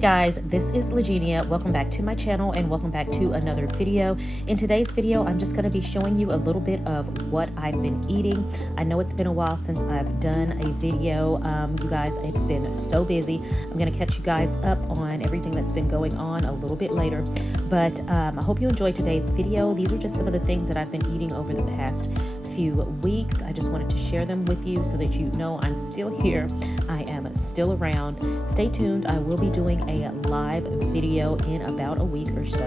guys, this is Legenia. Welcome back to my channel and welcome back to another video. In today's video, I'm just going to be showing you a little bit of what I've been eating. I know it's been a while since I've done a video. You guys, it's been so busy. I'm going to catch you guys up on everything that's been going on a little bit later. But I hope you enjoyed today's video. These are just some of the things that I've been eating over the past few weeks. I just wanted to share them with you so that you know I'm still here. I am still around. Stay tuned. I will be doing a live video in about a week or so.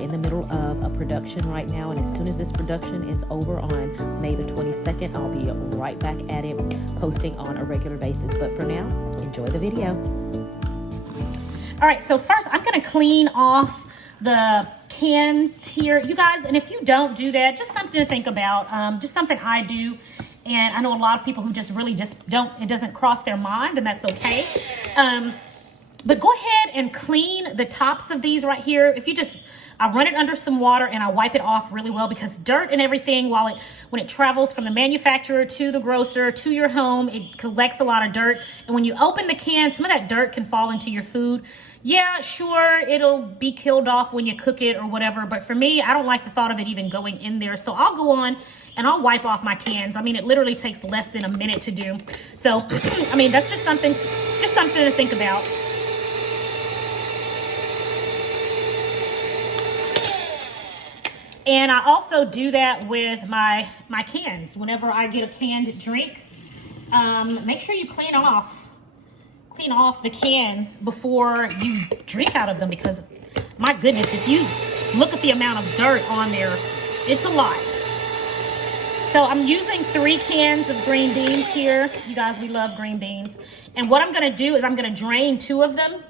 In the middle of a production right now, and as soon as this production is over on May the 22nd, I'll be right back at it, posting on a regular basis. But for now, enjoy the video. All right, so first I'm going to clean off the cans here, you guys, and if you don't do that, just something to think about. Just something I do, and I know a lot of people who just really don't, it doesn't cross their mind, and that's okay. But go ahead and clean the tops of these right here. If you just, I run it under some water and I wipe it off really well, because dirt and everything, when it travels from the manufacturer to the grocer to your home, it collects a lot of dirt. And when you open the can, some of that dirt can fall into your food. Yeah, sure, it'll be killed off when you cook it or whatever. But for me, I don't like the thought of it even going in there. So I'll go on and I'll wipe off my cans. I mean, it literally takes less than a minute to do. So, I mean, that's just something to think about. And I also do that with my cans. Whenever I get a canned drink, make sure you clean off the cans before you drink out of them, because my goodness, if you look at the amount of dirt on there, it's a lot. So I'm using 3 cans of green beans here. You guys, we love green beans. And what I'm gonna do is I'm gonna drain 2 of them.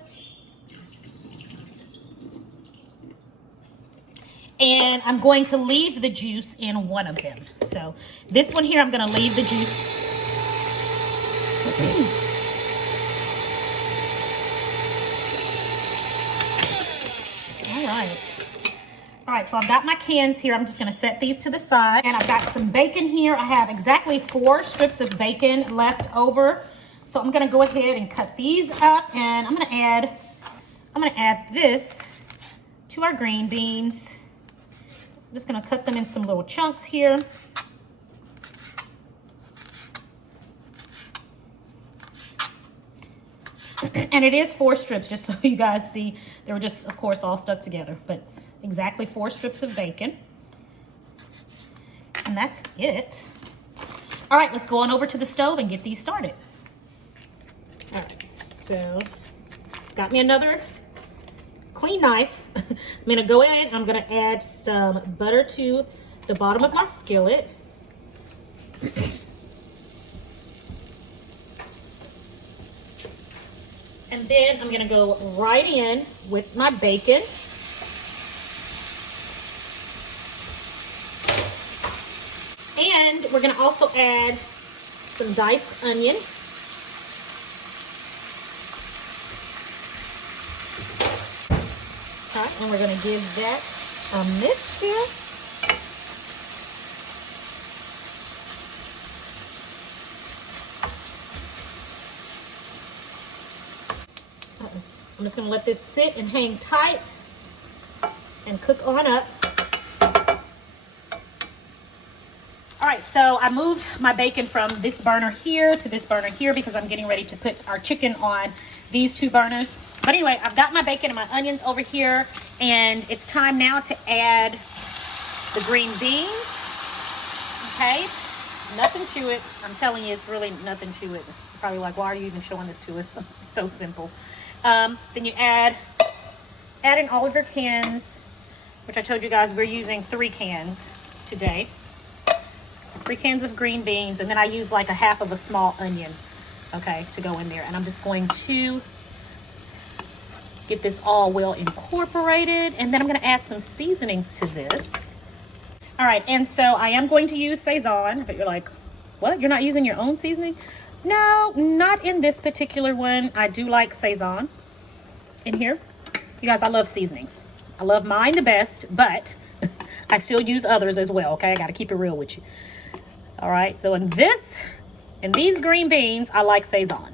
And I'm going to leave the juice in one of them. So this one here, I'm going to leave the juice. All right, so I've got my cans here. I'm just going to set these to the side. And I've got some bacon here. I have exactly 4 strips of bacon left over. So I'm going to go ahead and cut these up. And I'm going to add this to our green beans. I'm just going to cut them in some little chunks here. And it is 4 strips, just so you guys see. They were just, of course, all stuck together, but exactly 4 strips of bacon. And that's it. All right, let's go on over to the stove and get these started. All right, so got me another clean knife. I'm going to go in and I'm going to add some butter to the bottom of my skillet. And then I'm going to go right in with my bacon. And we're going to also add some diced onion. And we're going to give that a mix here. I'm just going to let this sit and hang tight and cook on up. All right, so I moved my bacon from this burner here to this burner here because I'm getting ready to put our chicken on these 2 burners. But anyway, I've got my bacon and my onions over here, and it's time now to add the green beans. Okay, nothing to it. I'm telling you, it's really nothing to it. You're probably like, why are you even showing this to us? It's so simple. Then you add in all of your cans, which I told you guys we're using 3 cans today. 3 cans of green beans, and then I use like a half of a small onion, okay, to go in there. And I'm just going to get this all well incorporated, and then I'm going to add some seasonings to this. All right, and so I am going to use Sazon, but you're like, what? You're not using your own seasoning? No, not in this particular one. I do like Sazon in here. You guys, I love seasonings. I love mine the best, but I still use others as well, okay? I got to keep it real with you. All right, so in these green beans, I like Sazon.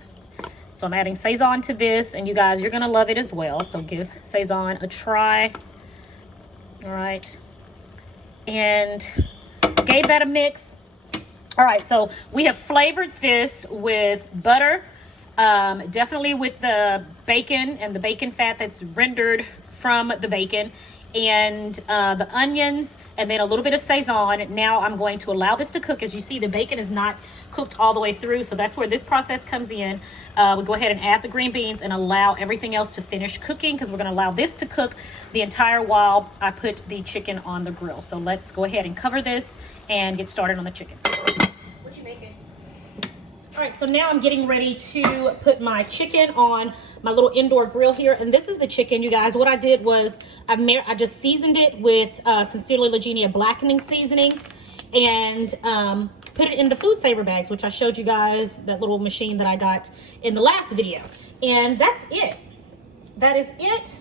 So I'm adding Sazon to this, and you guys, you're gonna love it as well. So give Sazon a try. All right, and gave that a mix. All right, so we have flavored this with butter, definitely with the bacon and the bacon fat that's rendered from the bacon, and the onions, and then a little bit of Sazon. Now I'm going to allow this to cook. As you see, the bacon is not cooked all the way through, so that's where this process comes in. We go ahead and add the green beans and allow everything else to finish cooking, because we're going to allow this to cook the entire while I put the chicken on the grill. So let's go ahead and cover this and get started on the chicken. What you making? All right, so now I'm getting ready to put my chicken on my little indoor grill here. And this is the chicken, you guys. What I did was I just seasoned it with Sincerely Legenia blackening seasoning, and put it in the food saver bags, which I showed you guys, that little machine that I got in the last video. And that's it. That is it.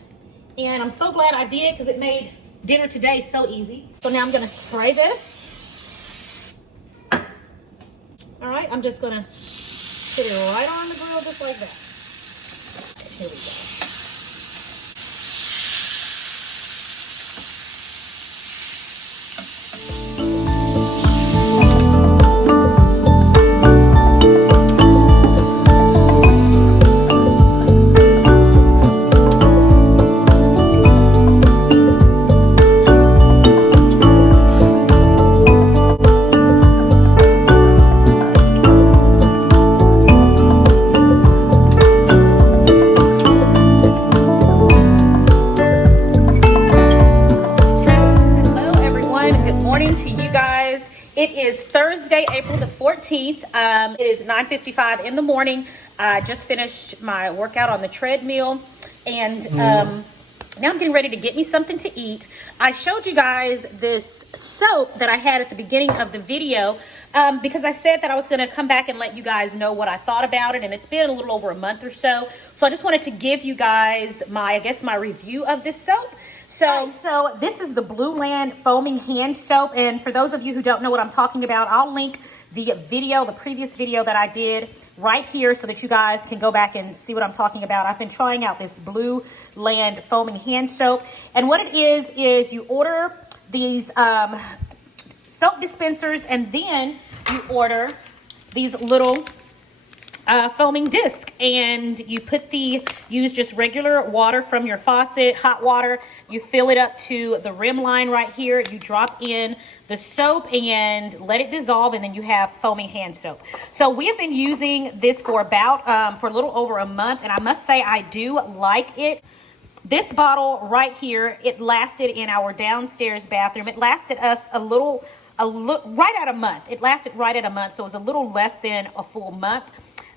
And I'm so glad I did, because it made dinner today so easy. So now I'm going to spray this. All right, I'm just gonna put it right on the grill just like that. Here we go. It is Thursday, April the 14th. It is 9:55 in the morning. I just finished my workout on the treadmill, and now I'm getting ready to get me something to eat. I showed you guys this soap that I had at the beginning of the video because I said that I was going to come back and let you guys know what I thought about it, and it's been a little over a month or so. So I just wanted to give you guys my review of this soap. So this is the Blue Land Foaming Hand Soap. And for those of you who don't know what I'm talking about, I'll link the previous video that I did right here so that you guys can go back and see what I'm talking about. I've been trying out this Blue Land Foaming Hand Soap. And what it is you order these soap dispensers, and then you order these little foaming disc, and you use just regular water from your faucet, hot water. You fill it up to the rim line right here. You drop in the soap and let it dissolve, and then you have foaming hand soap. So we have been using this for about for a little over a month, and I must say I do like it. This bottle right here, it lasted in our downstairs bathroom. It lasted us right at a month. It lasted right at a month, so it was a little less than a full month.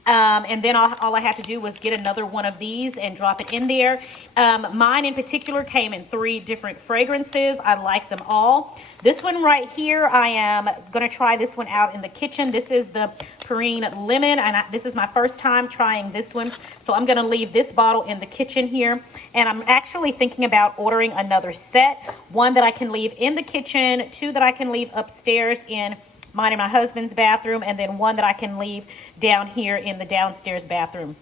And then all I had to do was get another one of these and drop it in there. Mine in particular came in 3 different fragrances. I like them all. This one right here, I am going to try this one out in the kitchen. This is the Perrine Lemon, and this is my first time trying this one. So I'm going to leave this bottle in the kitchen here. And I'm actually thinking about ordering another set. 1 that I can leave in the kitchen, 2 that I can leave upstairs in mine and my husband's bathroom, and then 1 that I can leave down here in the downstairs bathroom.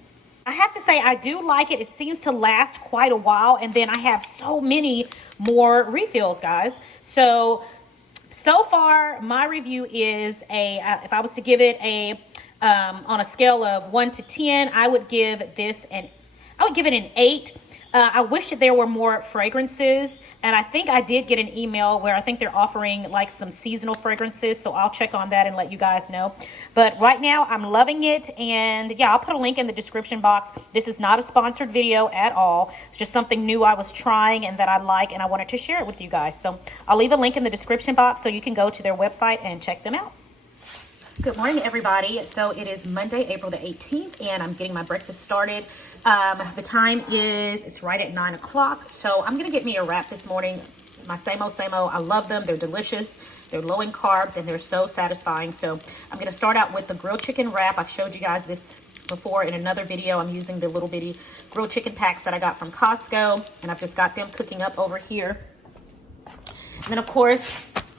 I have to say I do like it. It seems to last quite a while, and then I have so many more refills, guys. So far my review is if I was to give it on a scale of 1 to 10, I would give it an 8. I wish that there were more fragrances, and I think I did get an email where I think they're offering like some seasonal fragrances, so I'll check on that and let you guys know. But right now I'm loving it, and yeah, I'll put a link in the description box. This is not a sponsored video at all. It's just something new I was trying and that I like, and I wanted to share it with you guys. So I'll leave a link in the description box so you can go to their website and check them out. Good morning, everybody. So it is Monday, April the 18th, and I'm getting my breakfast started. The time it's right at 9 o'clock. So I'm going to get me a wrap this morning. My same old. I love them. They're delicious. They're low in carbs, and they're so satisfying. So I'm going to start out with the grilled chicken wrap. I've showed you guys this before in another video. I'm using the little bitty grilled chicken packs that I got from Costco, and I've just got them cooking up over here. And then, of course,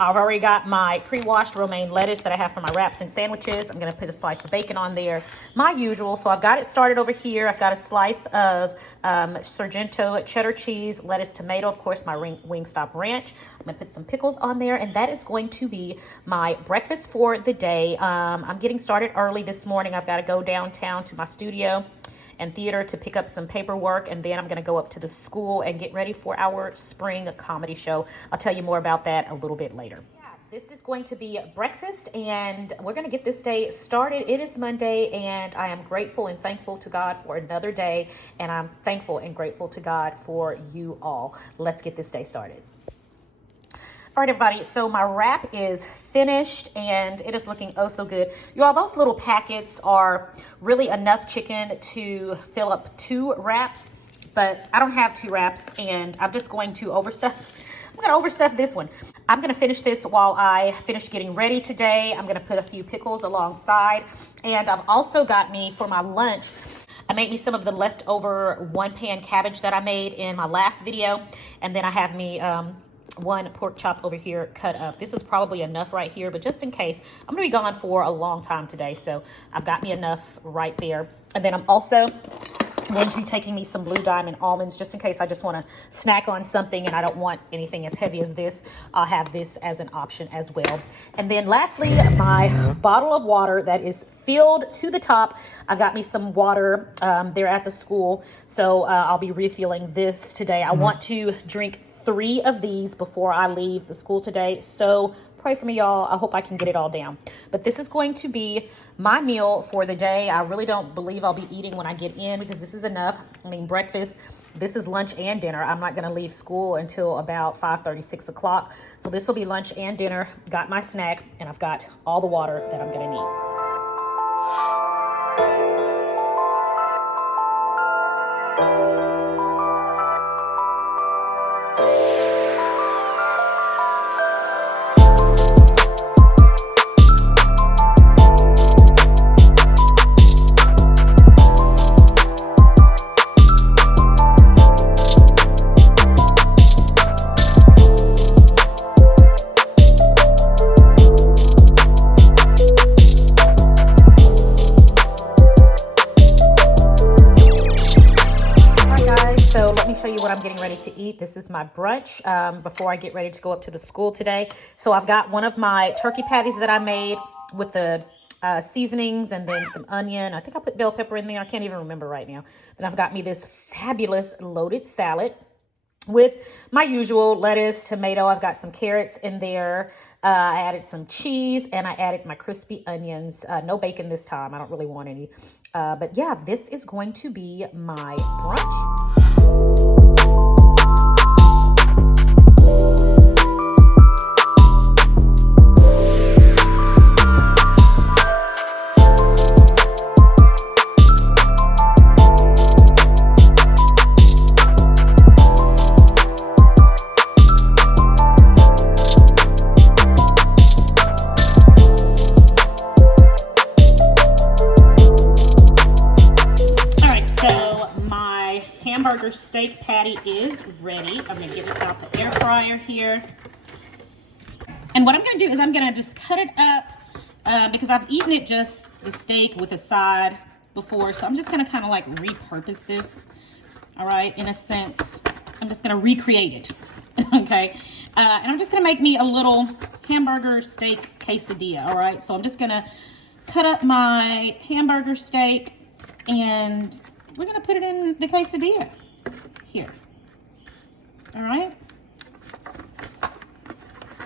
I've already got my pre-washed romaine lettuce that I have for my wraps and sandwiches. I'm gonna put a slice of bacon on there, my usual. So I've got it started over here. I've got a slice of Sargento cheddar cheese, lettuce, tomato, of course, my Wingstop ranch. I'm gonna put some pickles on there, and that is going to be my breakfast for the day. I'm getting started early this morning. I've got to go downtown to my studio and theater to pick up some paperwork, and then I'm going to go up to the school and get ready for our spring comedy show. I'll tell you more about that a little bit later. Yeah, this is going to be breakfast, and we're going to get this day started. It is Monday, and I am grateful and thankful to God for another day, and I'm thankful and grateful to God for you all. Let's get this day started. All right, everybody, so my wrap is finished and it is looking oh so good. You all, those little packets are really enough chicken to fill up 2 wraps, but I don't have 2 wraps and I'm just going to overstuff. I'm going to overstuff this one. I'm going to finish this while I finish getting ready today. I'm going to put a few pickles alongside, and I've also got me for my lunch. I made me some of the leftover 1-pan cabbage that I made in my last video, and then I have me one pork chop over here cut up. This is probably enough right here, but just in case, I'm gonna be gone for a long time today, so I've got me enough right there. And then I'm also going to be taking me some Blue Diamond almonds just in case I just want to snack on something and I don't want anything as heavy as this. I'll have this as an option as well. And then lastly, my bottle of water that is filled to the top. I've got me some water there at the school, so I'll be refilling this today. I want to drink 3 of these before I leave the school today, so pray for me, y'all. I hope I can get it all down. But this is going to be my meal for the day. I really don't believe I'll be eating when I get in because this is enough. I mean, breakfast, this is lunch and dinner. I'm not going to leave school until about 5:30, 6 o'clock. So this will be lunch and dinner. Got my snack, and I've got all the water that I'm going to need. To eat. This is my brunch before I get ready to go up to the school today. So I've got one of my turkey patties that I made with the seasonings and then some onion. I think I put bell pepper in there. I can't even remember right now. Then I've got me this fabulous loaded salad with my usual lettuce, tomato. I've got some carrots in there. I added some cheese and I added my crispy onions. No bacon this time. I don't really want any. But yeah, this is going to be my brunch. Hamburger steak patty is ready. I'm going to get it out the air fryer here. And what I'm going to do is I'm going to just cut it up because I've eaten it just the steak with a side before. So I'm just going to kind of like repurpose this. All right. In a sense, I'm just going to recreate it. Okay. And I'm just going to make me a little hamburger steak quesadilla. All right. So I'm just going to cut up my hamburger steak and we're going to put it in the quesadilla here. All right.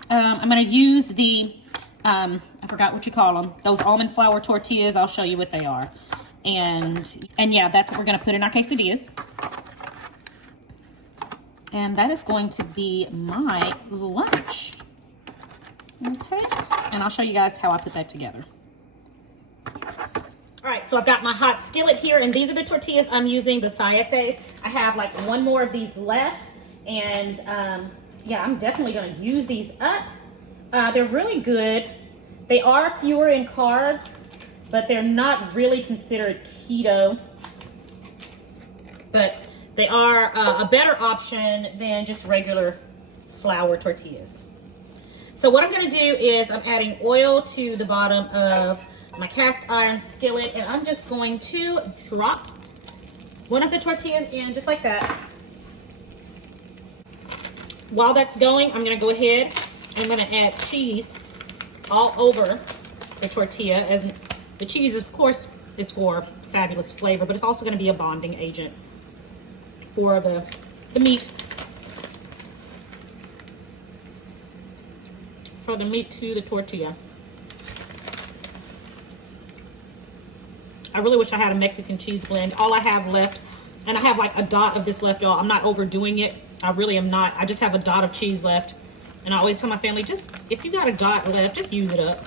I'm going to use the, I forgot what you call them, those almond flour tortillas. I'll show you what they are. And yeah, that's what we're going to put in our quesadillas. And that is going to be my lunch. Okay. And I'll show you guys how I put that together. All right, so I've got my hot skillet here, and these are the tortillas I'm using, the Saetes. I have like one more of these left, and yeah, I'm definitely going to use these up. They're really good. They are fewer in carbs, but they're not really considered keto. But they are a better option than just regular flour tortillas. So what I'm gonna do is I'm adding oil to the bottom of my cast iron skillet, and I'm just going to drop one of the tortillas in just like that. While that's going, I'm gonna go ahead and I'm gonna add cheese all over the tortilla. And the cheese, of course, is for fabulous flavor, but it's also gonna be a bonding agent for the meat. For the meat to the tortilla. I really wish I had a Mexican cheese blend. All I have left, and I have like a dot of this left, y'all. I'm not overdoing it. I really am not. I just have a dot of cheese left. And I always tell my family, just, if you got a dot left, just use it up.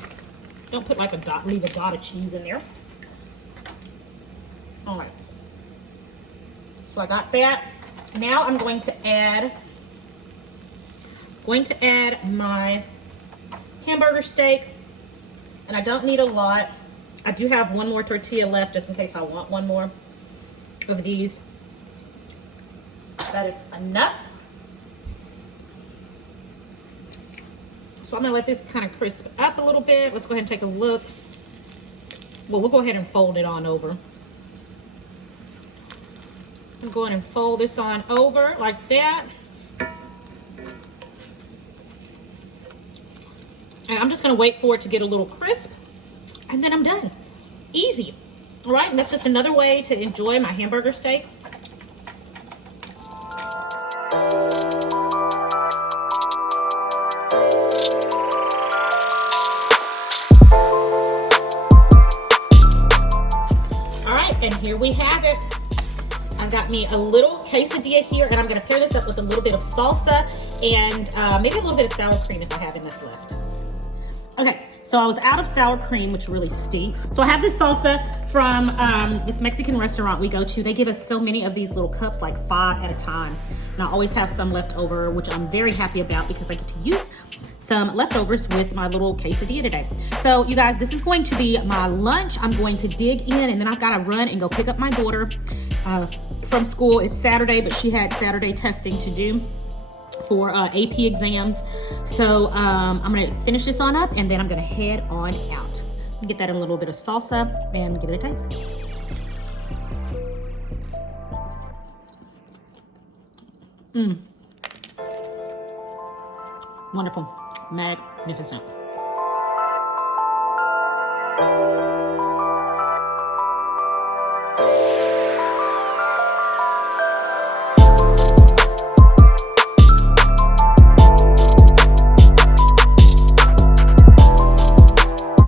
Don't put like a dot, leave a dot of cheese in there. All right. So I got that. Now I'm going to add my hamburger steak, and I don't need a lot. I do have one more tortilla left just in case I want one more of these. That is enough. So I'm gonna let this kind of crisp up a little bit. Let's go ahead and take a look. Well, we'll go ahead and fold it on over. I'm going and fold this on over like that. And I'm just gonna wait for it to get a little crisp, and then I'm done. Easy. All right, and that's just another way to enjoy my hamburger steak. All right, and here we have it. I've got me a little quesadilla here, and I'm gonna pair this up with a little bit of salsa and maybe a little bit of sour cream if I have enough left. Okay, so I was out of sour cream, which really stinks. So I have this salsa from this Mexican restaurant we go to. They give us so many of these little cups, like 5 at a time. And I always have some left over, which I'm very happy about because I get to use some leftovers with my little quesadilla today. So you guys, this is going to be my lunch. I'm going to dig in, and then I've got to run and go pick up my daughter from school. It's Saturday, but she had Saturday testing to do for AP exams. So I'm gonna finish this on up, and then I'm gonna head on out. Get that in a little bit of salsa and give it a taste. Wonderful, magnificent.